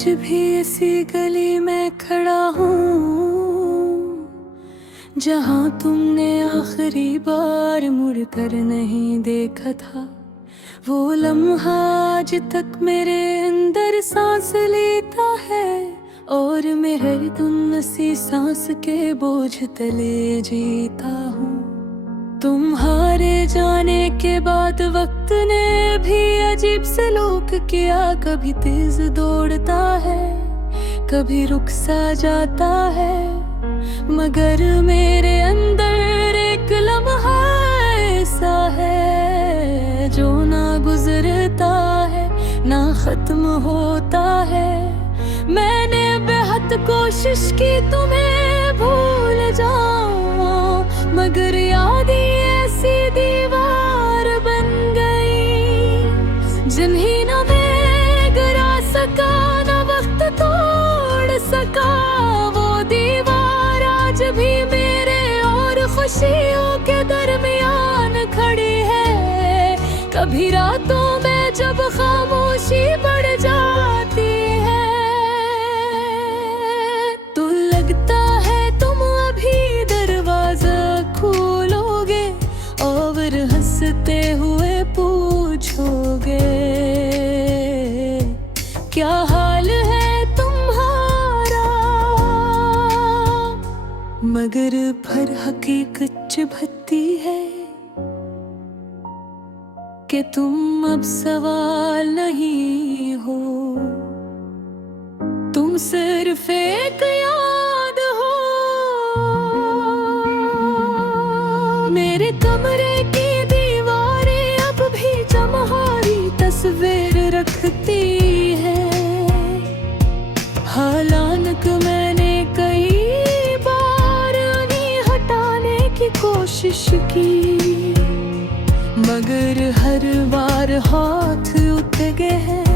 आज भी इसी गली में खड़ा हूँ जहाँ तुमने आखिरी बार मुड़कर नहीं देखा था। वो लम्हा आज तक मेरे अंदर सांस लेता है और मैं हरदम उसी सांस के बोझ तले जीता हूँ। तुम्हारे जाने के बाद वक्त ने भी अजीब सलूक किया, कभी तेज दौड़ता है कभी रुक सा जाता है, मगर मेरे अंदर एक लम्हा ऐसा है जो ना गुजरता है ना खत्म होता है। मैंने बेहद कोशिश की तुम्हें भूल जाऊं, मगर याद ही ऐसी दीवार बन गई जिन्हें ना मैं गिरा सका ना वक्त तोड़ सका। वो दीवार आज भी मेरे और खुशियों के दरमियान खड़ी है। कभी रातों में जब खामोशी बढ़ जाती है तो लगता है तुम अभी दरवाजा खोलोगे और हंसते हुए पूछोगे क्या हाल है तुम्हारा, मगर पर हकीकत चुभती है कि तुम अब सवाल नहीं हो, तुम सिर्फ एक याद हो। मेरे कमरे की दीवारें अब भी तुम्हारी तस्वीर रखती है, हालांकि मैंने कई बार उन्हें हटाने की कोशिश की, मगर हर बार हाथ उठ गए हैं।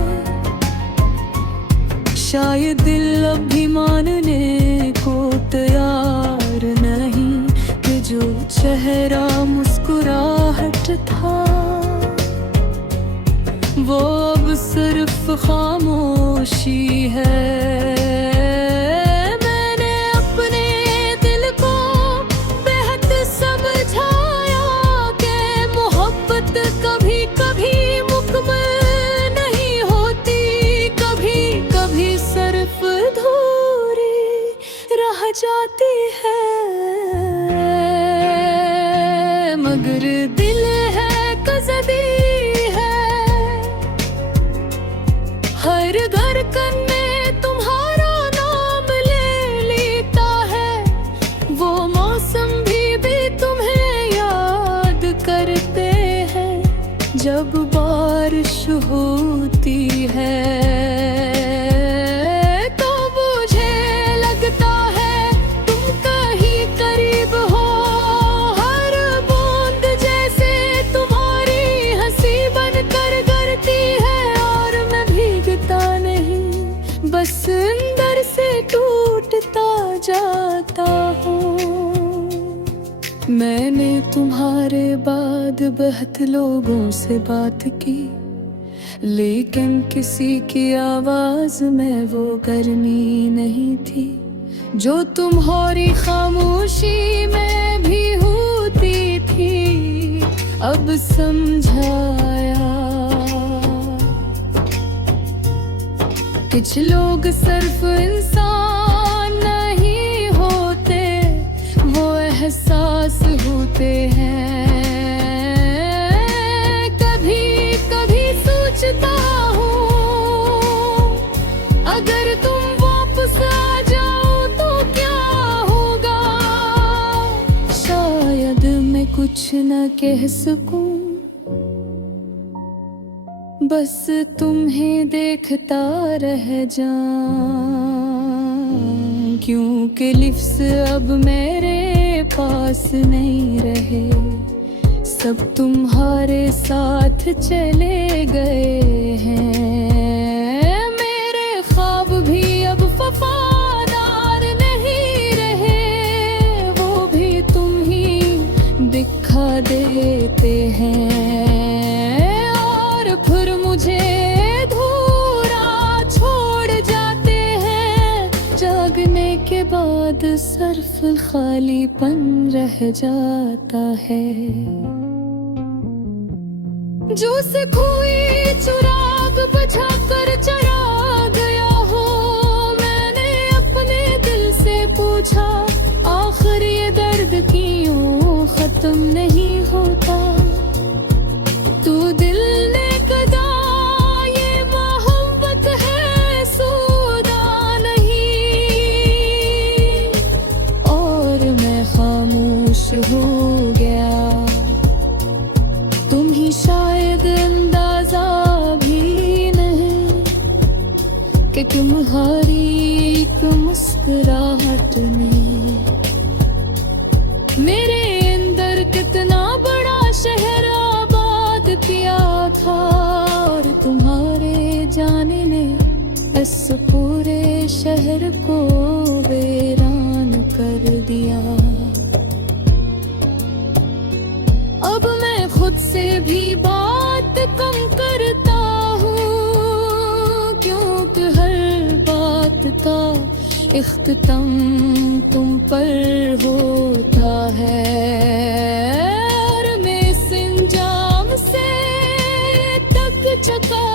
शायद दिल अभी मानने को तैयार नहीं कि जो चेहरा मुस्कुराहट था वो अब सिर्फ खामोशी है। जाती है मगर दिल है कज़दी है, हर धड़कन में तुम्हारा नाम ले लेता है। वो मौसम भी तुम्हें याद करते हैं जब बारिश होती है। बस अंदर से टूटता जाता हूँ। मैंने तुम्हारे बाद बहुत लोगों से बात की, लेकिन किसी की आवाज में वो गर्मी नहीं थी जो तुम्हारी खामोशी में भी होती थी। अब समझाया कुछ लोग सिर्फ इंसान नहीं होते, वो एहसास होते हैं। कभी कभी सोचता हूँ अगर तुम वापस आ जाओ तो क्या होगा। शायद मैं कुछ न कह सकूं, बस तुम्हें देखता रह जाऊं, क्योंकि लिफ्स अब मेरे पास नहीं रहे, सब तुम्हारे साथ चले गए हैं। मेरे ख्वाब भी अब वफादार नहीं रहे, वो भी तुम ही दिखा देते हैं। फिर मुझे अधूरा छोड़ जाते पढ़ने के बाद सिर्फ खालीपन रह जाता है। जो से कोई चिराग बुझा कर चला गया हो, मैंने अपने दिल से पूछा आखिर ये दर्द क्यों खत्म नहीं होता। तू दिल ने कदा ये मोहब्बत है सूदा नहीं, और मैं खामोश हो गया। तुम ही शायद अंदाजा भी नहीं कि तुम्हारी एक मुस्कुराहट ने मेरे अंदर कितना बड़ा शहर आबाद किया था, और तुम्हारे जाने ने इस पूरे शहर को वीरान कर दिया। अब मैं खुद से भी बात कम करता हूँ, क्योंकि हर बात का इख्तिताम तुम पर होता है। और मैं इस इंजाम से तक चुका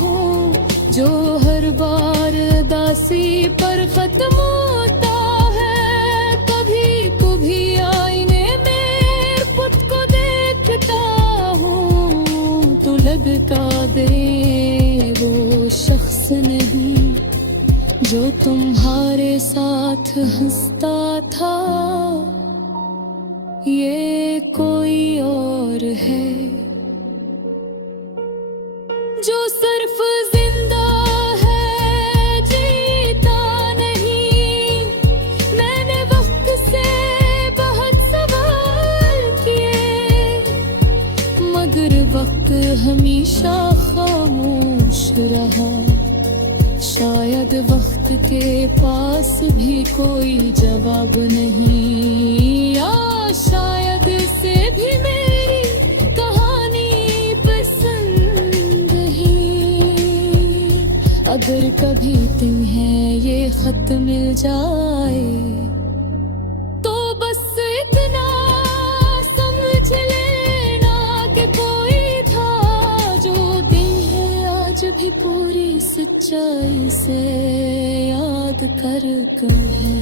हूँ जो हर बार दासी पर खत्म होता है। कभी कभी आईने में खुद को देखता हूँ, तो लगता दे वो शख्स नहीं जो तुम्हारे साथ हंसता था, ये कोई और है जो सिर्फ जिंदा है जीता नहीं। मैंने वक्त से बहुत सवाल किए, मगर वक्त हमेशा खामोश रहा। शायद वक्त के पास भी कोई जवाब नहीं, या शायद से भी मेरी कहानी पसंद ही। अगर कभी तुम्हें ये खत मिल जाए तो बस इतना समझ लेना कि कोई था जो दिन है आज भी पूरी सच्चाई से याद कर कहे।